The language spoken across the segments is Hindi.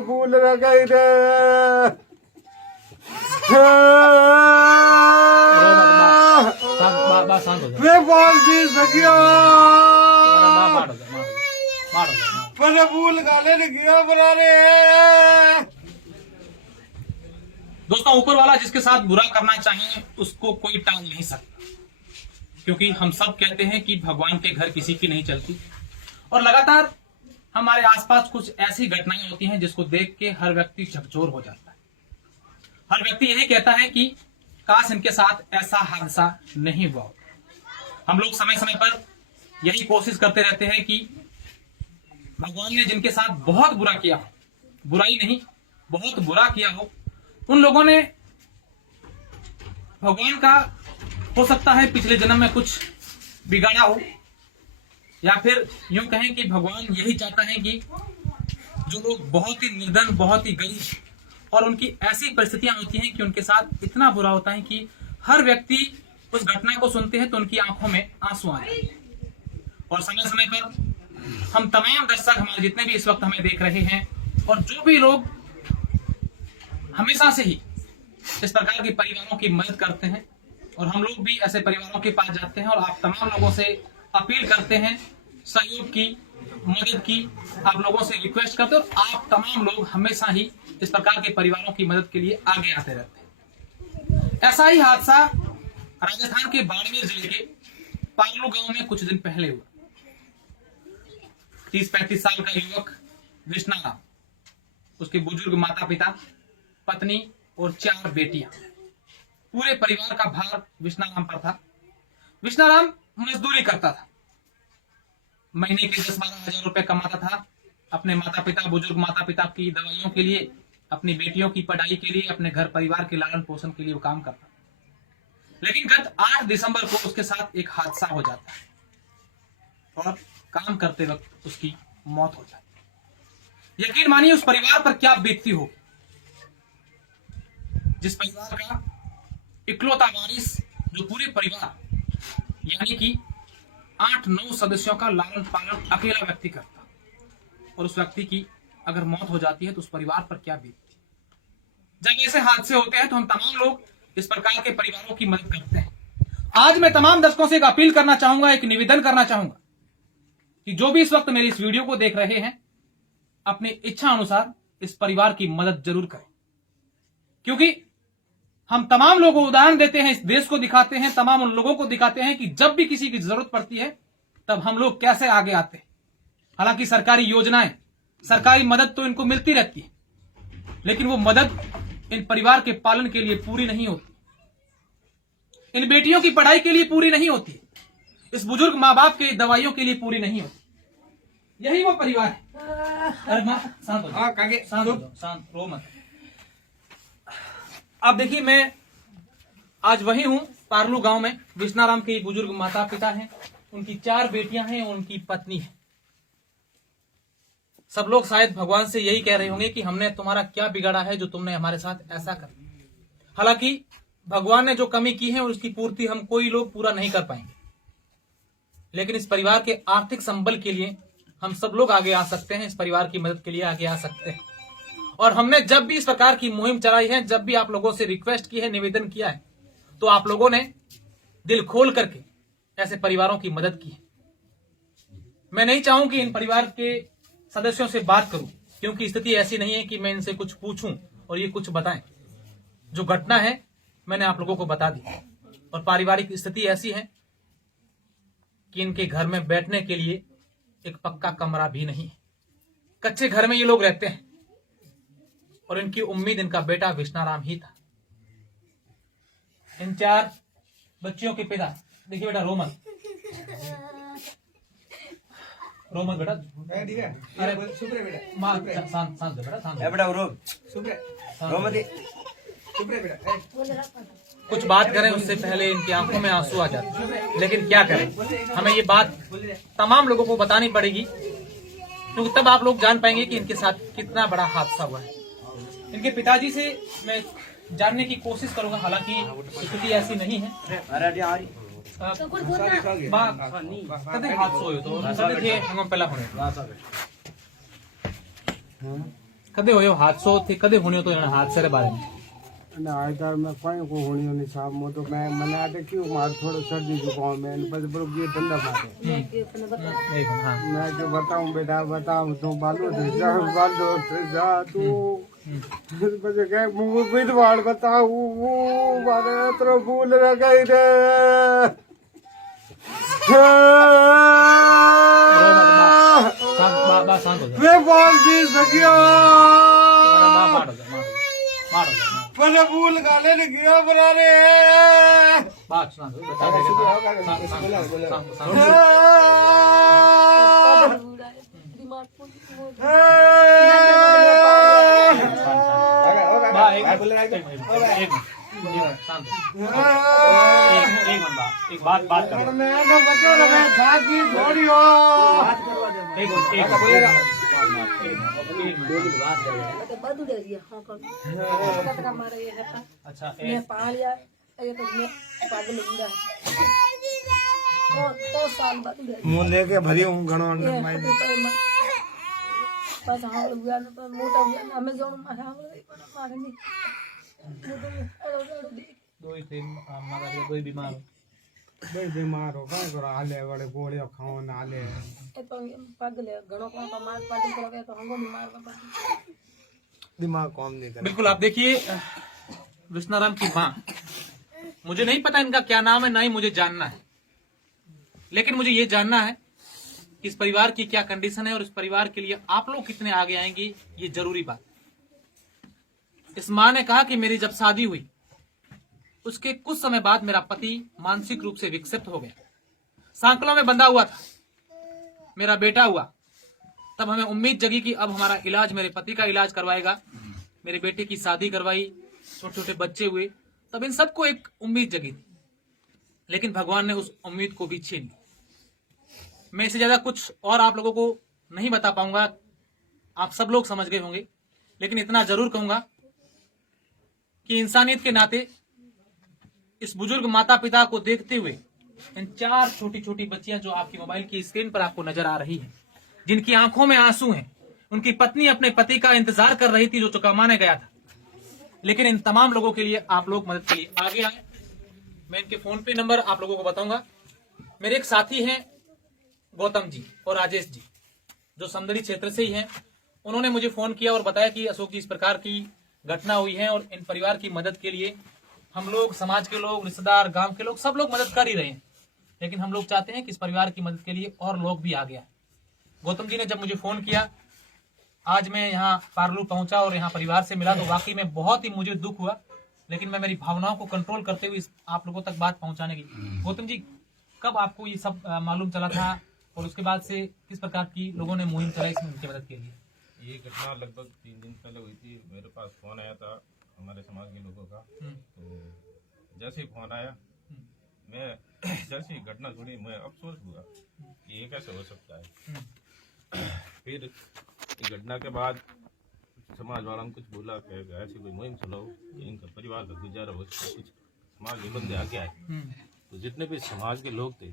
फूल गई रे मैंने फूल गाले गया बना रे। दोस्तों, ऊपर वाला जिसके साथ बुरा करना चाहिए उसको कोई टाल नहीं सकता, क्योंकि हम सब कहते हैं कि भगवान के घर किसी की नहीं चलती। और लगातार हमारे आसपास कुछ ऐसी घटनाएं होती हैं जिसको देख के हर व्यक्ति झकझोर हो जाता है। हर व्यक्ति यही कहता है कि काश इनके साथ ऐसा हादसा नहीं हुआ। हम लोग समय समय पर यही कोशिश करते रहते हैं कि भगवान ने जिनके साथ बहुत बुरा किया हो, बुराई नहीं बहुत बुरा किया हो, उन लोगों ने भगवान का हो सकता है पिछले जन्म में कुछ बिगाड़ा हो, या फिर यूं कहें कि भगवान यही चाहता है कि जो लोग बहुत ही निर्धन, बहुत ही गरीब और उनकी ऐसी परिस्थितियां होती हैं कि उनके साथ इतना बुरा होता है कि हर व्यक्ति उस घटना को सुनते हैं तो उनकी आंखों में आंसू आ जाते हैं। और समय समय पर हम तमाम दर्शक, हमारे जितने भी इस वक्त हमें देख रहे हैं और जो भी लोग हमेशा से ही इस प्रकार के परिवारों की मदद करते हैं, और हम लोग भी ऐसे परिवारों के पास जाते हैं और आप तमाम लोगों से अपील करते हैं सहयोग की, मदद की, आप लोगों से रिक्वेस्ट करते हैं, और आप तमाम लोग हमेशा ही इस प्रकार के परिवारों की मदद के लिए आगे आते रहते हैं। ऐसा ही हादसा राजस्थान के बाड़मेर जिले के पारलू गांव में कुछ दिन पहले हुआ। 30-35 साल का युवक विष्णाराम, उसके बुजुर्ग माता पिता, पत्नी और 4 बेटियां, पूरे परिवार का भार विष्णाराम पर था। विष्णाराम मजदूरी करता था, महीने के 10-12 हजार रुपए कमाता था। अपने माता पिता, बुजुर्ग माता पिता की दवाइयों के लिए, अपनी बेटियों की पढ़ाई के लिए, अपने घर परिवार के लालन पोषण के लिए वो काम करता। लेकिन गत 8 दिसंबर को उसके साथ एक हादसा हो जाता है और काम करते वक्त उसकी मौत हो जाती है। यकीन मानिए उस परिवार पर क्या बीतती होगी, जिस परिवार का इकलौता वारिस, जो पूरे परिवार यानी कि 8-9 सदस्यों का लालन पालन अकेला व्यक्ति करता, और उस व्यक्ति की अगर मौत हो जाती है तो उस परिवार पर क्या बीतती। जब ऐसे हादसे होते हैं तो हम तमाम लोग इस प्रकार के परिवारों की मदद करते हैं। आज मैं तमाम दर्शकों से एक अपील करना चाहूंगा, एक निवेदन करना चाहूंगा कि जो भी इस वक्त मेरी इस वीडियो को देख रहे हैं, अपनी इच्छा अनुसार इस परिवार की मदद जरूर करें, क्योंकि हम तमाम लोगों को उदाहरण देते हैं, इस देश को दिखाते हैं, तमाम उन लोगों को दिखाते हैं कि जब भी किसी की जरूरत पड़ती है तब हम लोग कैसे आगे आते हैं। हालांकि सरकारी योजनाएं, सरकारी मदद तो इनको मिलती रहती है, लेकिन वो मदद इन परिवार के पालन के लिए पूरी नहीं होती, इन बेटियों की पढ़ाई के लिए पूरी नहीं होती, इस बुजुर्ग माँ बाप के दवाइयों के लिए पूरी नहीं होती। यही वो परिवार है। अरे माँ शांत हो जाओ, शांत हो जाओ, शांत, रो मत। अब देखिए, मैं आज वही हूं पारलू गांव में। विष्णाराम के बुजुर्ग माता पिता हैं, उनकी 4 बेटियां हैं, उनकी पत्नी है। सब लोग शायद भगवान से यही कह रहे होंगे कि हमने तुम्हारा क्या बिगाड़ा है जो तुमने हमारे साथ ऐसा कर। हालांकि भगवान ने जो कमी की है उसकी पूर्ति हम कोई लोग पूरा नहीं कर पाएंगे, लेकिन इस परिवार के आर्थिक संबल के लिए हम सब लोग आगे आ सकते हैं, इस परिवार की मदद के लिए आगे आ सकते हैं। और हमने जब भी इस प्रकार की मुहिम चलाई है, जब भी आप लोगों से रिक्वेस्ट की है, निवेदन किया है, तो आप लोगों ने दिल खोल करके ऐसे परिवारों की मदद की है। मैं नहीं चाहूं कि इन परिवार के सदस्यों से बात करूं, क्योंकि स्थिति ऐसी नहीं है कि मैं इनसे कुछ पूछूं और ये कुछ बताएं। जो घटना है मैंने आप लोगों को बता दी, और पारिवारिक स्थिति ऐसी है कि इनके घर में बैठने के लिए एक पक्का कमरा भी नहीं है। कच्चे घर में ये लोग रहते हैं, और इनकी उम्मीद इनका बेटा विष्णाराम ही था। इन 4 बच्चियों के पिता, देखिए बेटा, रो मत बेटा, अरे माँ शांत शांत बेटा, शांत कुछ बात करें उससे पहले इनकी आंखों में आंसू आ जाते हैं। लेकिन क्या करें, हमें ये बात तमाम लोगों को बतानी पड़ेगी, क्योंकि तब आप लोग जान पाएंगे कि इनके साथ कितना बड़ा हादसा हुआ है। इनके पिताजी से मैं जानने की कोशिश करूंगा, हालांकि स्थिति ऐसी नहीं है। कदे हादसो होयो तो कदे थे हम पहला होने कदे होयो हादसो थे कदे होने तो हादसे रे बारे में ना आइदार में कोई को होनी नहीं साहब मो तो मैं मने आते क्यों मार थोड़ा सर्दी जुकाम है बस बरो ये ठंडा मारे हां मैं जो बताऊं बेटा बताऊं तो बालू दे जा बालू दे जा तू बस के मुंह विधवाड़ बताऊं वो मारे तो फूल रह गई रे शांत हो जा मैं बोल दी सकिया मारो पर फूल गाले ने गया बना रे बात सुना दो बता दे एक बात करो मैं तो बच्चों ने मैं साथी छोड़ियो अच्छा मुंह लेके भरी हूँ घणो बस हम लोग मोटा हमें जो मारे नहीं दो ही थे हमारा कोई बीमार हो भाई बीमार हो क्या करो हाले बड़े गोलियां खाओ ना हाले पगले घणो को मार पाटी कर गया तो हमको नहीं मारना दिमाग काम नहीं कर बिल्कुल आप देखिए विष्णाराम की माँ मुझे नहीं पता इनका क्या नाम है ना ही मुझे जानना है लेकिन मुझे ये जानना है कि इस परिवार की क्या कंडीशन है और इस परिवार के लिए आप लोग कितने आगे आएंगे ये जरूरी बात। इस माँ ने कहा कि मेरी जब शादी हुई उसके कुछ समय बाद मेरा पति मानसिक रूप से विक्षिप्त हो गया, सांकलों में बंधा हुआ था, मेरा बेटा हुआ। तब हमें उम्मीद जगी कि अब हमारा इलाज मेरे पति का इलाज करवाएगा, मेरे बेटे की शादी करवाई, छोटे छोटे बच्चे हुए, तब इन सबको एक उम्मीद जगी थी, लेकिन भगवान ने उस उम्मीद को भी छीन लिया। मैं इससे ज्यादा कुछ और आप लोगों को नहीं बता पाऊंगा, आप सब लोग समझ गए होंगे, लेकिन इतना जरूर कहूंगा कि इंसानियत के नाते इस बुजुर्ग माता पिता को देखते हुए इन 4 छोटी छोटी बच्चियां जो आपकी मोबाइल की स्क्रीन पर आपको नजर आ रही हैं, जिनकी आंखों में आंसू हैं, उनकी पत्नी अपने पति का इंतजार कर रही थी जो कमाने गया था, लेकिन इन तमाम लोगों के लिए आप लोग मदद के लिए आगे आए। मैं इनके फोन पे नंबर आप लोगों को बताऊंगा। मेरे एक साथी हैं गौतम जी और राजेश जी, जो समदड़ी क्षेत्र से ही हैं। उन्होंने मुझे फोन किया और बताया कि अशोक जी इस प्रकार की घटना हुई है और इन परिवार की मदद के लिए हम लोग, समाज के लोग, रिश्तेदार, गांव के लोग, सब लोग मदद कर ही रहे हैं, लेकिन हम लोग चाहते हैं कि इस परिवार की मदद के लिए और लोग भी आगे आए। गौतम जी ने जब मुझे फोन किया, आज मैं यहाँ पारलू पहुंचा और यहाँ परिवार से मिला, तो वाकई में बहुत ही मुझे दुख हुआ, लेकिन मैं मेरी भावनाओं को कंट्रोल करते हुए आप लोगों तक बात पहुंचाने की। गौतम जी, कब आपको ये सब मालूम चला था और उसके बाद से किस प्रकार की लोगों ने मुहिम चलाई इसमें उनकी मदद के लिए? ये घटना लगभग 3 दिन पहले हुई थी। मेरे पास फोन आया था हमारे समाज के लोगों का। तो जैसे ही फोन आया, मैं जैसे ही घटना सुनी, मैं अफसोस हुआ कि ये कैसे हो सकता है। फिर घटना के बाद समाज वालों ने कुछ बोला कि ऐसी कोई मुहिम चलाओ कि इनका परिवार का गुजारा हो सके, कुछ समाज के बंदे आगे आए। तो जितने भी समाज के लोग थे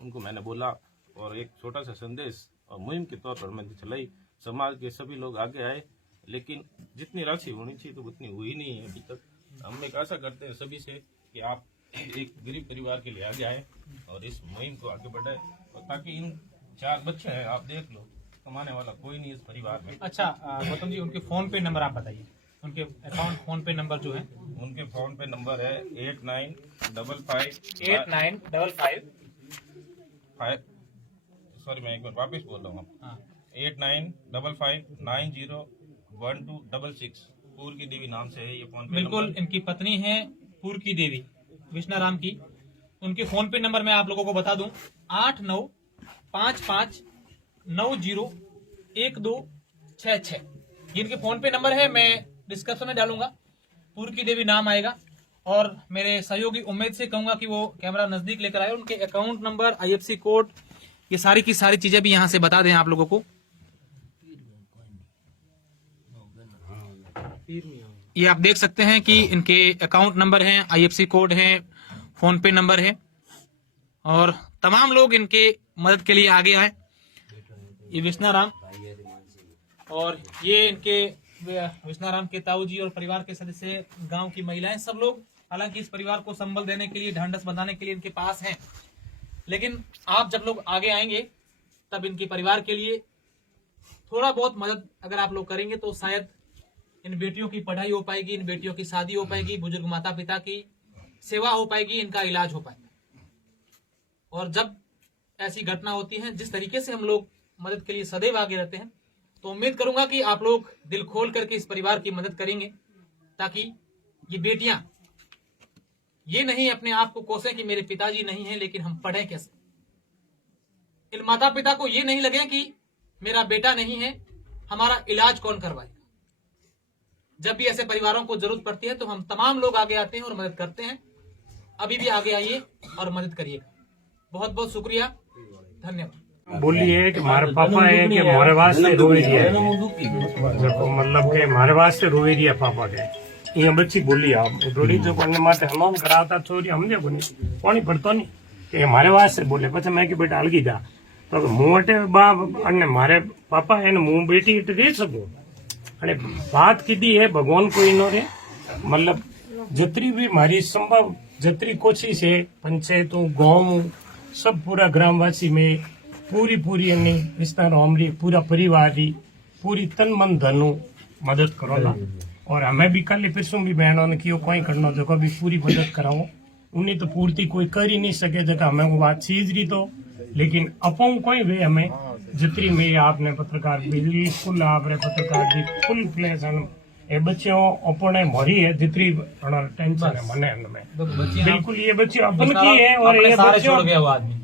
उनको मैंने बोला और एक छोटा सा संदेश और मुहिम के तौर पर मैंने चलाई। समाज के सभी लोग आगे आए, लेकिन जितनी राशि होनी चाहिए तो उतनी हुई नहीं है अभी तक। हम एक आशा करते हैं सभी से कि आप एक गरीब परिवार के लिए आगे आए और इस मुहिम को आगे बढ़ाए, और ताकि इन 4 बच्चे हैं, आप देख लो, कमाने वाला कोई नहीं इस परिवार में। अच्छा गौतम जी, उनके फोन पे नंबर आप बताइए, उनके अकाउंट फोन पे नंबर जो है। उनके फोन पे नंबर है 8955 सॉरी मैं एक बार वापस बोल रहा हूँ, 8955901266। पूर की देवी नाम से है ये फोन पे। बिल्कुल, इनकी पत्नी है पूर की देवी, विष्णाराम की। उनके फोन पे नंबर मैं आप लोगों को बता दूं, 8955901266। जिनके फोन पे नंबर है मैं डिस्क्रिप्शन में डालूंगा, पूर की देवी नाम आएगा। और मेरे सहयोगी उम्मीद से कहूंगा कि वो कैमरा नजदीक लेकर आए, उनके अकाउंट नंबर, IFSC कोड, ये सारी की सारी चीजें भी यहाँ से बता दें आप लोगों को। ये आप देख सकते हैं कि इनके अकाउंट नंबर हैं, IFSC कोड है, फोन पे नंबर है। और तमाम लोग इनके मदद के लिए आगे आए। ये विष्णाराम और ये इनके विष्णाराम के ताऊ जी और परिवार के सदस्य, गांव की महिलाएं, सब लोग हालांकि इस परिवार को संबल देने के लिए, ढांढस बंधाने के लिए इनके पास हैं। लेकिन आप जब लोग आगे आएंगे तब इनके परिवार के लिए थोड़ा बहुत मदद अगर आप लोग करेंगे तो शायद इन बेटियों की पढ़ाई हो पाएगी, इन बेटियों की शादी हो पाएगी, बुजुर्ग माता पिता की सेवा हो पाएगी, इनका इलाज हो पाएगा। और जब ऐसी घटना होती है, जिस तरीके से हम लोग मदद के लिए सदैव आगे रहते हैं, तो उम्मीद करूंगा कि आप लोग दिल खोल करके इस परिवार की मदद करेंगे, ताकि ये बेटियां ये नहीं अपने आप को कोसें कि मेरे पिताजी नहीं है लेकिन हम पढ़े कैसे। इन माता पिता को ये नहीं लगे कि मेरा बेटा नहीं है, हमारा इलाज कौन करवाएगा। जब भी ऐसे परिवारों को जरूरत पड़ती है तो हम तमाम लोग आगे आते हैं और मदद करते हैं। अभी भी आगे आइए और मदद करिएगा। बहुत बहुत शुक्रिया, धन्यवाद। बोलिए कि मारे पापा है कि मारे वास्ते रोए दिया है, मतलब के मारे वास्ते रोए दिया पापा के। ये बच्ची बोली आप थोड़ी जो पढ़ने माते हम कराता छोरी हमने को नहीं पानी पड़तो नहीं कि मारे वास्ते बोले। પછી मैं कि बेटा अलगी जा तो मोटे बाप અને મારે પાપા એને હું બેટી એટલે રહી શકું। અને વાત કીધી है भगवान कोई नो रे, मतलब जितनी भी मारी संभव जितनी कोशिश है पंचायतों गाँव सब पूरा ग्रामवासी में पूरी विस्तार हमारी पूरा परिवार की पूरी तन मन धनु मदद करो ना। और हमें भी कल पिछू भी बहनों ने कियो कोई करना जो भी पूरी मदद कराओ। उन्हें तो पूर्ति कोई कर ही नहीं सके जगह हमें वो बात चीज रही तो, लेकिन अपो कोई वे हमें जितनी में आपने पत्रकार बिजली फुल आपने पत्रकार की फुल प्लेस ये बच्चियों अपने मरी है जितनी टेंशन है मने में बिल्कुल। ये बच्ची अपन की है और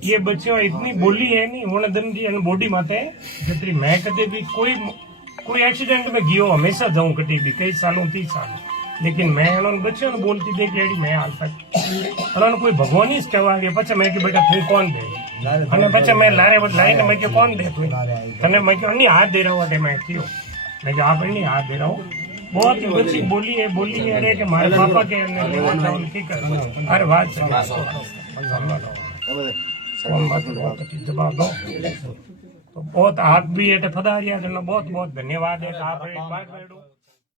ये बच्चियों इतनी बोली है नहीं होने दिन की बॉडी माते जितनी मैं कदे भी कोई एक्सीडेंट में गियो हमेशा जाऊं कटी भी कई सालों 30 साल, लेकिन मैं उन्होंने बच्चों ने बोलती देख लेडी मैं हाल तक उन्होंने कोई भगवान ही कहवा गया। पचा मैं कि बेटा तू कौन दे અને પછી मैं लारे लाइन मैं कि कौन दे तने मैं कि नहीं हाथ दे रहा हूँ मैं क्यों मैं कि आप नहीं हाथ दे रहा हूँ। बहुत बच्ची बोली है अरे कि मारे पापा के हर बात जवाब दो तो बहुत हाथ भी है फदा बहुत बहुत धन्यवाद है।